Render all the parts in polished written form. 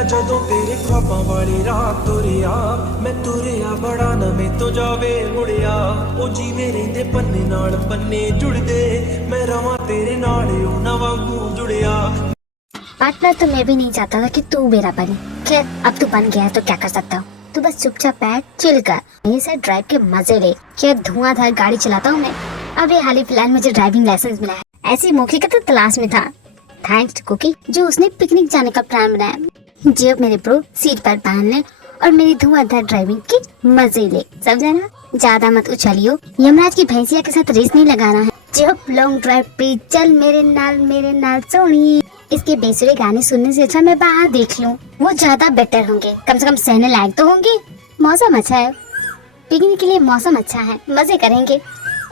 मैं जदों तेरे ख्वाबां वाली रात तुरिया, मैं तुरिया बड़ा नवें तो जावे मुड़िया। ओ जीवे रहिंदे पन्ने नाल पन्ने जुड़दे, मैं रवां तेरे नाल ओ ना वांगू जुड़िया। पार्टनर तो मैं भी नहीं चाहता था कि तू मेरा बने। खैर अब तू बन गया है तो क्या कर सकता हूँ। तू बस चुपचाप बैठ, चिल कर, यहीं से ड्राइव के मजे ले। क्या धुआंधार गाड़ी चलाता हूँ मैं। अब ये हाल ही फिलहाल मुझे ड्राइविंग लाइसेंस मिला है। ऐसी मौके का तो तलाश में था, थैंक्स टू कुकी जो उसने पिकनिक जाने का प्लान बनाया। जी अब मेरे ब्रो सीट पर पहन ले और मेरी धुआंधार ड्राइविंग की मजे ले, समझा ना। ज्यादा मत उछलियो, यमराज की भैंसिया के साथ रेस नहीं लगाना है। जी अब लॉन्ग ड्राइव पे चल मेरे नाल सोनी। इसके बेसुरे गाने सुनने से अच्छा मैं बाहर देख लूं, वो ज्यादा बेटर होंगे, कम से कम सहने लायक तो होंगे। मौसम अच्छा है, पिकनिक के लिए मौसम अच्छा है, मजे करेंगे।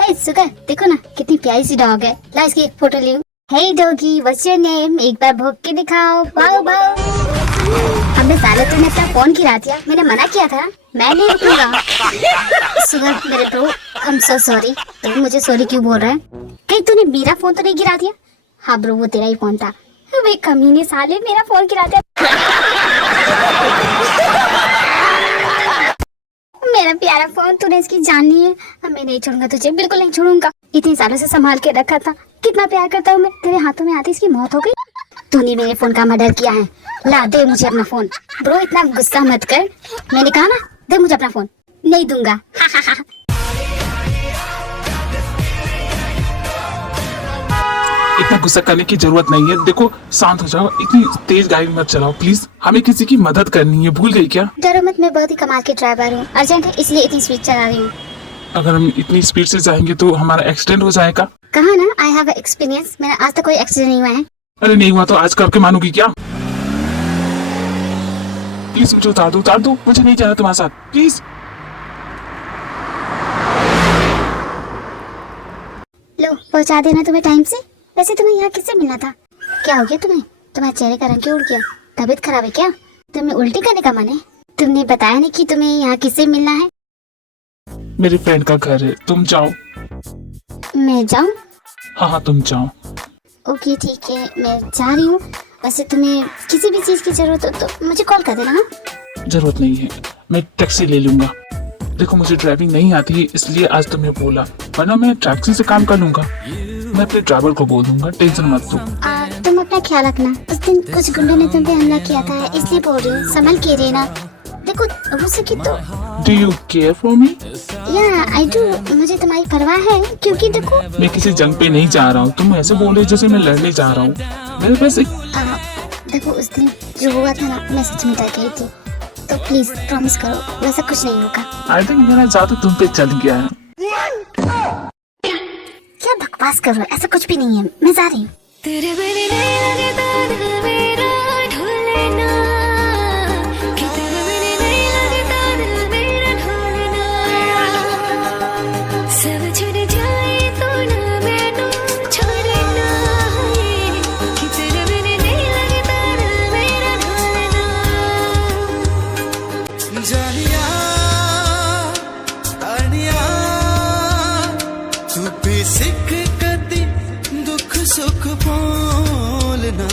ए सुगर देखो ना कितनी प्यारी सी डॉग है, ला इसकी एक फोटो लूं। हे डॉगी व्हाट्स योर नेम, एक बार भौंक के दिखाओ, भाव भाव। हमने साले तुमने अपना फोन गिरा दिया, मैंने मना किया था, मैं नहीं रुकूंगा। सुगर मेरे bro I am so sorry. तुम मुझे सॉरी क्यों बोल रहा है? कहीं तूने मेरा फोन तो नहीं गिरा दिया? हाँ ब्रो वो तेरा ही फोन था। वे कमीने साले मेरा फोन गिरा दिया। मेरा प्यारा फोन तूने इसकी जान ली है। अब मैं नहीं छोड़ूंगा तुझे, बिल्कुल नहीं छोड़ूंगा। इतने सालों से संभाल के रखा था, कितना प्यार करता हूँ मैं। तेरे हाथों में आती इसकी मौत हो गई। तूने मेरे फोन का मर्डर किया है, ला दे मुझे अपना फोन। ब्रो इतना गुस्सा मत कर, मैंने कहा ना दे मुझे अपना फोन। नहीं दूंगा। इतना गुस्सा करने की जरूरत नहीं है। देखो शांत हो जाओ, इतनी तेज गाड़ी मत चलाओ प्लीज, हमें किसी की मदद करनी है, भूल गई क्या? डरो मत, मैं बहुत ही कमाल के ड्राइवर हूँ, अर्जेंट है इसलिए इतनी स्पीड चला रही हूँ। अगर हम इतनी स्पीड से जाएंगे तो हमारा एक्सीडेंट हो जाएगा। कहा ना आई हैव एक्सपीरियंस, मेरा आज तक कोई एक्सीडेंट नहीं हुआ है। अरे नहीं हुआ तो आज करके मानोगी क्या? प्लीज मुझे उतार दो, मुझे नहीं जाना तुम्हारे साथ प्लीज। लो पहुँचा देना तुम्हें टाइम से। वैसे तुम्हें यहाँ किससे मिलना था? क्या हो गया तुम्हें? तुम्हारे चेहरे का रंग क्यों उड़ गया? तबीयत खराब है क्या? तुम्हें उल्टी करने का मन है? तुमने बताया नहीं कि तुम्हें यहाँ किससे मिलना है। मेरे फ्रेंड का घर है, तुम जाओ। मैं जाऊँ? हाँ तुम जाओ। ओके ठीक है मैं जा रही हूँ। वैसे तुम्हें किसी भी चीज की जरूरत हो तो मुझे कॉल कर देना। हाँ जरूरत नहीं है, मैं टैक्सी ले लूंगा। देखो मुझे ड्राइविंग नहीं आती इसलिए आज तुम्हें बोला, वरना मैं टैक्सी से काम कर लूंगा। मैं अपने ड्राइवर को बोल दूंगा, टेंशन मत लो। तुम अपना ख्याल रखना। उस दिन कुछ गुंडों ने तुम पे हमला किया था इसलिए बोल रही हूँ, संभल के रहना। देखो हो सके तो। Do you care for me? Yeah, I do. मुझे तुम्हारी परवाह है क्योंकि देखो मैं किसी जंग पे नहीं जा रहा हूँ, तुम ऐसे बोल रहे जैसे मैं लड़ने जा रहा हूँ। मेरे पास एक देखो उस दिन जो हुआ था ना, मैं सच में डर गई थी, तो प्लीज प्रॉमिस करो वैसा कुछ नहीं होगा। आई थिंक मेरा जादू तुम पे चल गया है। क्या बकवास कर रहे हो, ऐसा कुछ भी नहीं है, मैं जा रही हूँ। तेरे बिना नहीं लगता दिल मेरा ढोलना, कि तेरे बिना नहीं लगता दिल मेरा ढोलना। सब छूट जाए तो ना मैनू छोड़ना, कि तेरे बिना नहीं लगता दिल मेरा ढोलना। जानिया तानिया तू बेसिक कदी दुख सुख बोलना,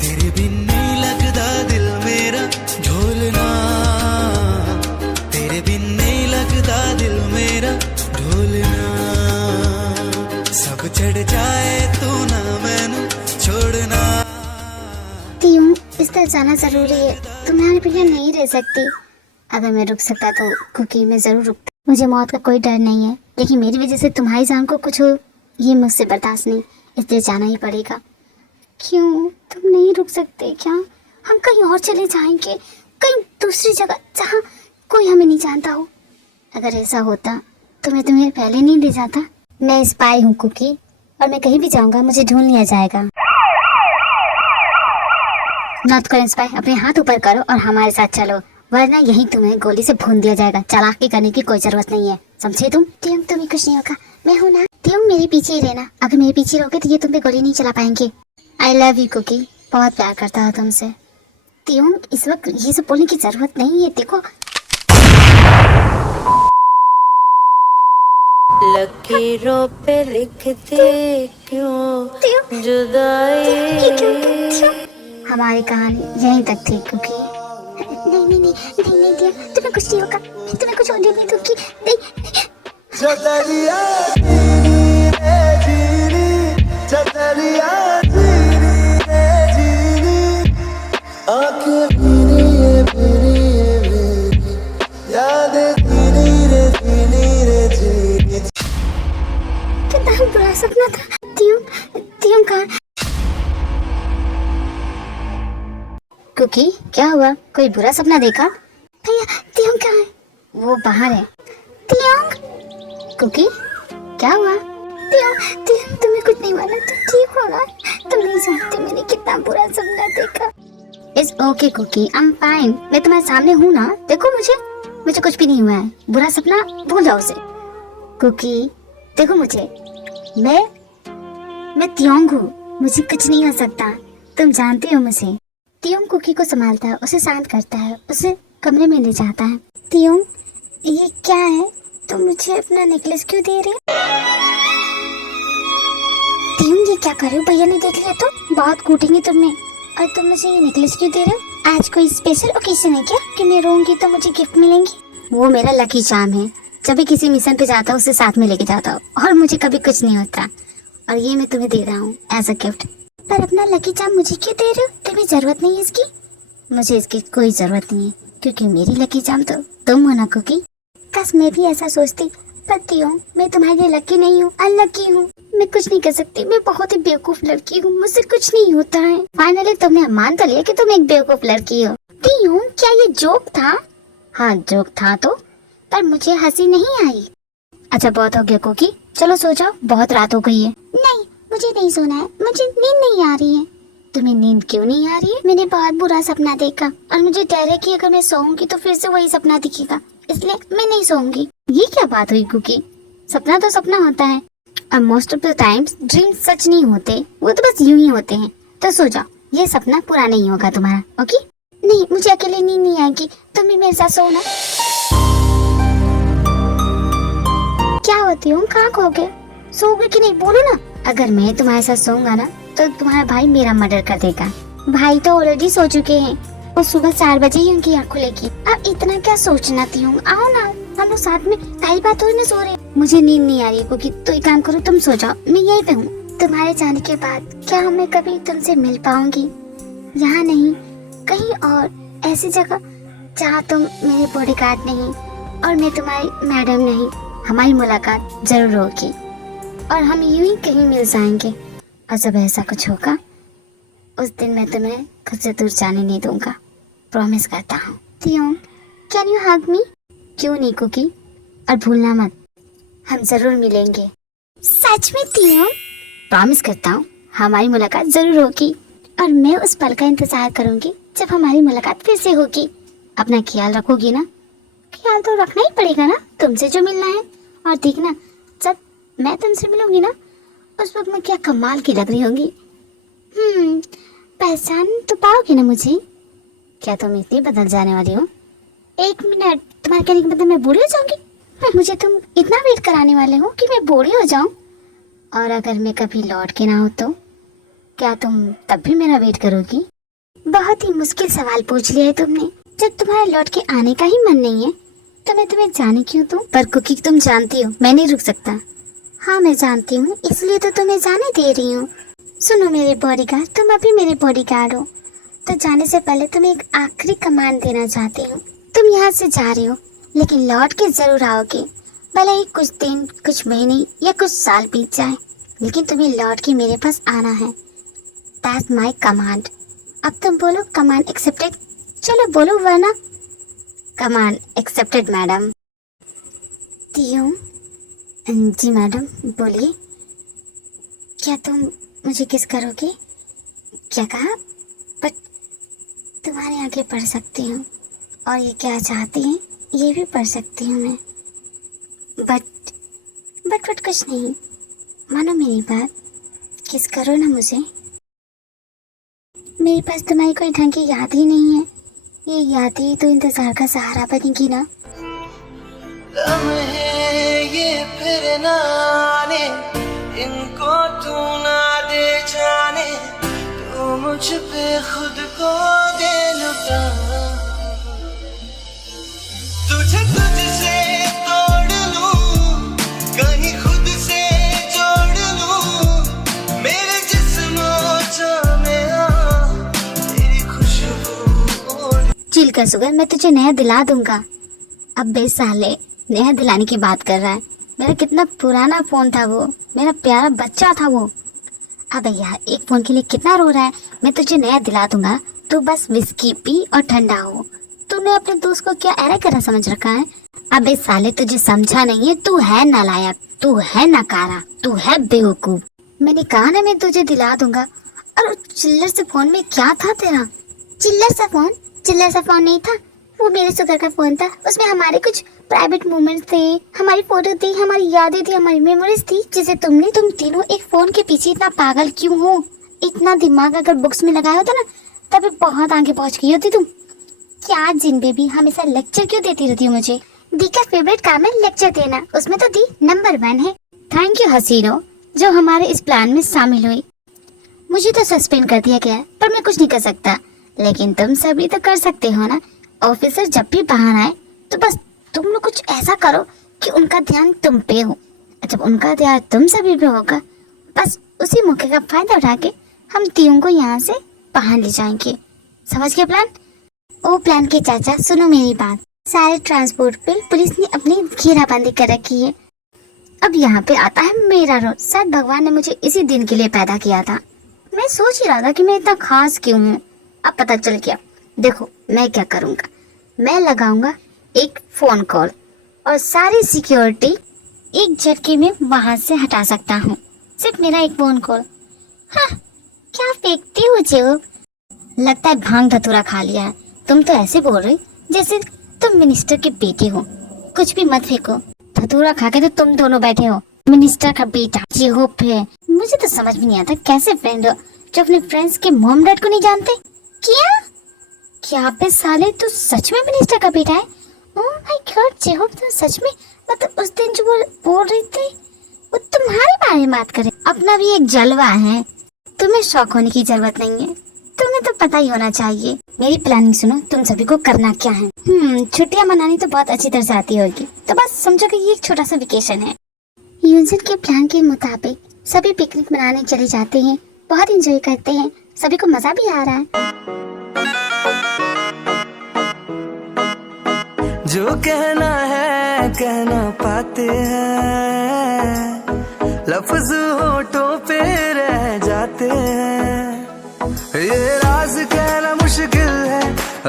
तेरे बिन नहीं लगदा दिल मेरा ढोलना, तेरे बिन नहीं लगदा दिल मेरा ढोलना। सब चढ़ जाए तो ना मैनू छोड़ना। क्यों इस तरह जाना जरूरी है, तुम्हारे बिना नहीं रह सकती। अगर मैं रुक सकता तो कुकी मैं जरूर रुकता। मुझे मौत का कोई डर नहीं है, लेकिन मेरी वजह से तुम्हारी जान को कुछ हो ये मुझसे बर्दाश्त नहीं, इसलिए जाना ही पड़ेगा। क्यों तुम नहीं रुक सकते क्या? हम कहीं और चले जाएंगे, कहीं दूसरी जगह जहाँ कोई हमें नहीं जानता हो। अगर ऐसा होता तो मैं तुम्हें पहले नहीं ले जाता। मैं स्पाई हूँ कुकी, और मैं कहीं भी जाऊंगा मुझे ढूंढ लिया जाएगा। नॉट करें स्पाई, अपने हाथ ऊपर करो और हमारे साथ चलो, वरना यहीं तुम्हें गोली से भून दिया जाएगा। चालाकी करने की कोई जरूरत नहीं है, समझे तुम? तुम्हें कुछ नहीं होगा, मैं हूं ना। तुम मेरे पीछे ही रहना, अगर मेरे पीछे रहोगे तो ये तुम पे गोली नहीं चला पाएंगे। आई लव यू कुकी, बहुत प्यार करता हूँ तुमसे। तुम इस वक्त ये सब बोलने की जरूरत नहीं है। देखो लकीरों पे लिखते क्यों जुदाई। हमारी कहानी यहीं तक थी कुकी। नहीं नहीं नहीं दिया, तुम्हें कुछ नहीं होगा, मैं तुम्हें कुछ होने नहीं दूंगी। नहीं चतरिया जीनी रे जीनी, चतरिया जीनी रे जीनी, आंखें भीनी मेरी, यादें भीनी रे जीनी। कितना बुरा सपना था। तियोंग कहाँ? कुकी क्या हुआ, कोई बुरा सपना देखा? भैया तियोंग कहाँ है? वो बाहर है। तियोंग, कुकी क्या हुआ? तियोंग तुम्हें कुछ नहीं हुआ ना, तुम ठीक हो ना? तुम नहीं जानते मैंने कितना बुरा सपना देखा। It's okay Cookie, I am fine, मैं तुम्हारे सामने हूँ ना, देखो मुझे कुछ भी नहीं हुआ है। बुरा सपना भूल जाओ उसे। कुकी देखो मुझे, मैं तियोंग हूँ, मुझे कुछ नहीं हो सकता, तुम जानते हो मुझे। तियोंग कुकी को संभालता है, उसे शांत करता है, उसे कमरे में ले जाता है। तियोंग ये क्या है, तुम मुझे अपना नेकलेस क्यों दे रहे हो? तियोंग ये क्या कर रहे हो, भैया ने देख लिया तो बहुत कूटेंगे तुम्हें। और तुम मुझे ये नेकलेस क्यों दे रहे हो? आज कोई स्पेशल ओकेजन है क्या कि मैं रोऊंगी तो मुझे गिफ्ट मिलेंगी? वो मेरा लकी चार्म है, जब भी किसी मिशन पे जाता हूँ उसे साथ में लेके जाता हूँ और मुझे कभी कुछ नहीं होता, और ये मैं तुम्हें दे रहा हूँ एज अ गिफ्ट। पर अपना लकी चार्म मुझे क्यों दे रहे हो, तुम्हें जरूरत नहीं है इसकी? मुझे इसकी कोई जरूरत नहीं है, क्योंकि मेरी लकी चार्म तो तुम हो ना कुकी। काश मैं भी ऐसा सोचती, पर तियोंग मैं तुम्हारे लिए लकी नहीं हूँ, अनलकी हूँ। मैं कुछ नहीं कर सकती, मैं बहुत ही बेवकूफ लड़की हूँ, मुझसे कुछ नहीं होता है। फाइनली तुमने मान तो लिया कि तुम एक बेवकूफ लड़की हो। तियोंग क्या ये जोक था? हाँ जोक था तो, पर मुझे हंसी नहीं आई। अच्छा बहुत हो गया कुकी, चलो सो जाओ, बहुत रात हो गई है। नहीं मुझे नहीं सोना है, मुझे नींद नहीं आ रही है। तुम्हें नींद क्यों नहीं आ रही है? मैंने बहुत बुरा सपना देखा और मुझे डर है कि अगर मैं सोऊंगी तो फिर से वही सपना दिखेगा, इसलिए मैं नहीं सोऊंगी। ये क्या बात हुई कुकी, सपना तो सपना होता है और most of the times dream सच नहीं होते, वो तो बस यूं ही होते हैं। तो सो जाओ, ये सपना पूरा नहीं होगा तुम्हारा, ओके? नहीं मुझे अकेले नींद नहीं आएगी, तुम भी मेरे साथ सोना। क्या होती हूँ, कहाँ खोगे, सोओगे कि नहीं बोलो ना। अगर मैं तुम्हारे साथ सोऊंगा ना तो तुम्हारा भाई मेरा मर्डर कर देगा। भाई तो ऑलरेडी सो चुके हैं, वो सुबह 4 बजे ही उनकी आँख खुलेगी। अब इतना क्या सोचना हूँ, आओ ना हम लोग साथ में, कई बात हो ना सो रहे। मुझे नींद नहीं आ रही क्योंकि तो एक काम करो, तुम सो जाओ, मैं यहीं पे हूँ। तुम्हारे जाने के बाद क्या मैं कभी तुमसे मिल पाऊंगी? यहाँ नहीं, कहीं और ऐसी जगह जहाँ तुम मेरे बॉडीगार्ड नहीं और मैं तुम्हारी मैडम नहीं। हमारी मुलाकात जरूर होगी और हम यूं ही कहीं मिल जाएंगे, और जब ऐसा कुछ होगा उस दिन मैं तुम्हें खुद से दूर जाने नहीं दूंगा, प्रॉमिस करता हूँ। तियोंग कैन यू हग मी? क्यों नहीं कुकी, और भूलना मत हम जरूर मिलेंगे। सच में तियोंग? प्रॉमिस करता हूँ हमारी मुलाकात जरूर होगी और मैं उस पल का इंतजार करूंगी जब हमारी मुलाकात फिर से होगी। अपना ख्याल रखोगी ना? ख्याल तो रखना ही पड़ेगा ना, तुमसे जो मिलना है। और देखना जब मैं तुमसे मिलूंगी ना उस वक्त मैं क्या कमाल की लग रही होंगी। पहचान तो पाओगे ना मुझे? क्या तुम इतनी बदल जाने वाली हो? 1 मिनट, तुम्हारे कहने का मतलब मैं बूढ़ी हो जाऊंगी? मुझे तुम इतना वेट कराने वाले हो कि मैं बूढ़ी हो जाऊं? और अगर मैं कभी लौट के ना हो तो क्या तुम तब भी मेरा वेट करोगी? बहुत ही मुश्किल सवाल पूछ लिया है तुमने। जब तुम्हारे लौट के आने का ही मन नहीं है तो मैं तुम्हें जाने क्यों दूं? पर कुकी तुम जानती हो मैं नहीं रुक सकता। हाँ मैं जानती हूँ, इसलिए तो तुम्हें जाने दे रही हूँ। सुनो मेरे बॉडीगार्ड, तुम अभी मेरे बॉडीगार्ड हो, तो जाने से पहले तुम्हें एक आखिरी कमांड देना चाहती हूँ। तुम यहाँ से जा रहे हो लेकिन लौट के जरूर आओगे, भले ही कुछ दिन, कुछ महीने या कुछ साल बीत जाए, लेकिन तुम्हें लौट के मेरे पास आना है। That's my command. अब तुम बोलो कमांड एक्सेप्टेड? चलो बोलो वरना। Command accepted madam. तियोंग जी मैडम बोलिए, क्या तुम मुझे किस करोगे? क्या कहा? बट तुम्हारे आगे पढ़ सकती हूँ और ये क्या चाहती हैं ये भी पढ़ सकती हूँ मैं। बट कुछ नहीं, मानो मेरी बात, किस करो ना मुझे। मेरे पास तुम्हारी कोई ढंग की याद ही नहीं है, ये याद ही तो इंतजार का सहारा बनेगी ना। लम्हे ये फिर ना आने, इनको तू ना दे जाने, तू मुझ पे खुद को दे लुटा। चिल कर सुगर, मैं तुझे नया दिला दूंगा। अबे साले, नया दिलाने की बात कर रहा है? मेरा कितना पुराना फोन था वो, मेरा प्यारा बच्चा था वो। अबे यार, एक फोन के लिए कितना रो रहा है? मैं तुझे नया दिला दूंगा, तू बस विस्की पी और ठंडा हो। तूने अपने दोस्त को क्या ऐरा करा समझ रखा है? अबे साले, तुझे समझा नहीं है, तू है नालायक, तू है नकारा, तू है बेवकूफ। मैंने कहा ना मैं तुझे दिला दूंगा। और चिल्लर से फोन में क्या था तेरा? चिल्लर सा फोन नहीं था, वो मेरे सुगर का फोन था। उसमें हमारे कुछ प्राइवेट मोमेंट्स थे, हमारी फोटो थी, हमारी यादें थी, हमारी मेमोरीज थी, जिसे तुम तीनों एक फोन के पीछे इतना पागल क्यों हो? इतना दिमाग अगर बुक्स में लगाया होता ना, तभी बहुत आगे पहुंच गई होती तुम। क्या जिन बेबी, हमेशा लेक्चर क्यों देती रहती हो मुझे? दी का फेवरेट काम है लेक्चर देना, उसमें तो दी नंबर 1 है। थैंक यू हसीनो, जो हमारे इस प्लान में शामिल हुई। मुझे तो सस्पेंड कर दिया गया है, पर मैं कुछ नहीं कर सकता, लेकिन तुम सभी तो कर सकते हो ना। ऑफिसर जब भी बाहर आए तो बस तुम लोग कुछ ऐसा करो कि उनका ध्यान तुम पे हो। जब उनका ध्यान तुम सभी पे होगा, बस उसी मौके का फायदा उठा के हम तीनों को यहाँ से बाहर ले जाएंगे। समझ गए प्लान? ओ प्लान के चाचा, सुनो मेरी बात। सारे ट्रांसपोर्ट पे पुलिस ने अपनी घेराबंदी कर रखी है। अब यहाँ पे आता है मेरा रोल। शायद भगवान ने मुझे इसी दिन के लिए पैदा किया था। मैं सोच ही रहा था कि मैं इतना खास क्यों हूँ, अब पता चल गया। देखो मैं क्या करूँगा, मैं लगाऊंगा एक फोन कॉल और सारी सिक्योरिटी एक झटके में वहां से हटा सकता हूँ। सिर्फ मेरा एक फोन कॉल। हाँ, क्या फेंकती हो जो? लगता है भांग धतूरा खा लिया है। तुम तो ऐसे बोल रही जैसे तुम मिनिस्टर के बेटे हो। कुछ भी मत फेंको, धतूरा खा के तो तुम दोनों बैठे हो। मिनिस्टर का बेटा जी होप है। मुझे तो समझ में नहीं आता कैसे फ्रेंड हो जो अपने फ्रेंड्स के मॉम डैड को नहीं जानते। क्या पे साले, तू सच में मिनिस्टर का बेटा है? ओह माय गॉड जेहोब, तुम सच में, मतलब उस दिन जो बोल रही थी वो तुम्हारे बारे में बात करे। अपना भी एक जलवा है, तुम्हें शौक होने की जरूरत नहीं है, तुम्हें तो पता ही होना चाहिए। मेरी प्लानिंग सुनो, तुम सभी को करना क्या है। छुट्टियां मनानी तो बहुत अच्छी तरह से आती होगी, तो बस समझो कि ये एक छोटा सा वेकेशन है। यूजन के प्लान के मुताबिक सभी पिकनिक मनाने चले जाते हैं, बहुत एंजॉय करते हैं, सभी को मजा भी आ रहा है। जो कहना है कहना पाते हैं, लफ्ज होठों पे रह जाते हैं। ये राज कहना मुश्किल है,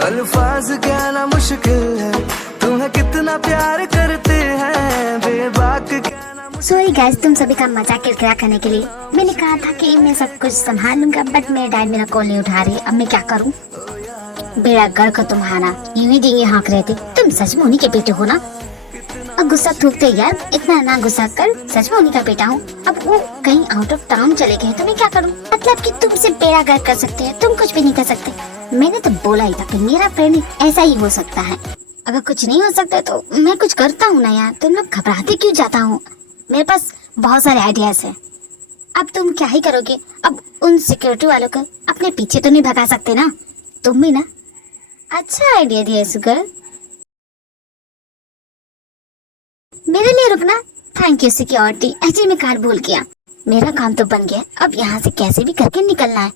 अल्फाज कहना मुश्किल है, तुम्हें कितना प्यार करते हैं बेबाक कहना। सॉरी गाइस, तुम सभी का मजाक किरकिरा करने के लिए। मैंने कहा था कि मैं सब कुछ संभाल लूंगा, बट मेरे डैड मेरा कॉल नहीं उठा रही। अब मैं क्या करूं? बेड़ा गर्क तुम्हारा, यूं ही देंगे हाँक रहे थे। तुम सच में उन्हीं के बेटे हो ना? अब गुस्सा थूकते यार, इतना ना गुस्सा कर, सच में उन्हीं का बेटा हूँ। अब वो कहीं आउट ऑफ टाउन चले गए तो मैं क्या करूँ? मतलब कि तुमसे बेड़ा गर्क कर सकते हैं, तुम कुछ भी नहीं कर सकते। मैंने तो बोला ही था कि मेरा फ्रेंड ऐसा ही हो सकता है। अगर कुछ नहीं हो सकता तो मैं कुछ करता हूँ ना यार, तुम लोग घबराते क्यों जाता हूँ? मेरे पास बहुत सारे आइडियाज है। अब तुम क्या ही करोगे? अब उन सिक्योरिटी वालों को अपने पीछे तो नहीं भगा सकते ना, तुम भी ना। अच्छा आइडिया दिया सुगर, मेरे लिए रुकना। Thank you security. एक्चुअली मैं कार्ड भूल गया। मेरा काम तो बन गया, अब यहाँ से कैसे भी करके निकलना है।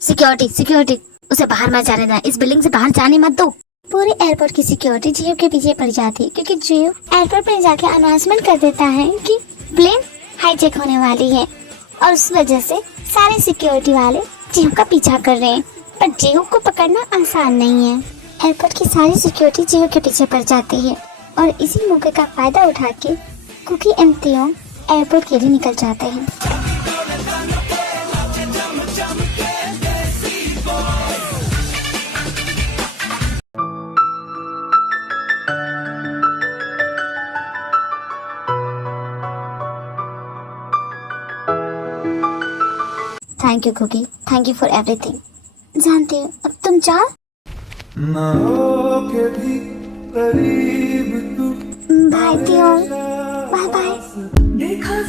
सिक्योरिटी, उसे बाहर मत जाने देना, इस बिल्डिंग से बाहर जाने मत दो। पूरे एयरपोर्ट की सिक्योरिटी जियो के पीछे पड़ जाती है, क्योंकि जियो एयरपोर्ट पर जाके अनाउंसमेंट कर देता है कि प्लेन हाईजैक होने वाली है, और उस वजह से सारे सिक्योरिटी वाले जियो का पीछा कर रहे हैं। पर जियो को पकड़ना आसान नहीं है। एयरपोर्ट की सारी सिक्योरिटी जियो के पीछे पड़ जाती है, और इसी मौके का फायदा उठा के कुकी एंड तियोंग एयरपोर्ट के लिए निकल जाते हैं। Thank you Cookie, thank you for everything. जानती हूँ, अब तुम जाओ। ना हो के भी करीब तू, बाय तियोंग, बाय बाय। देखा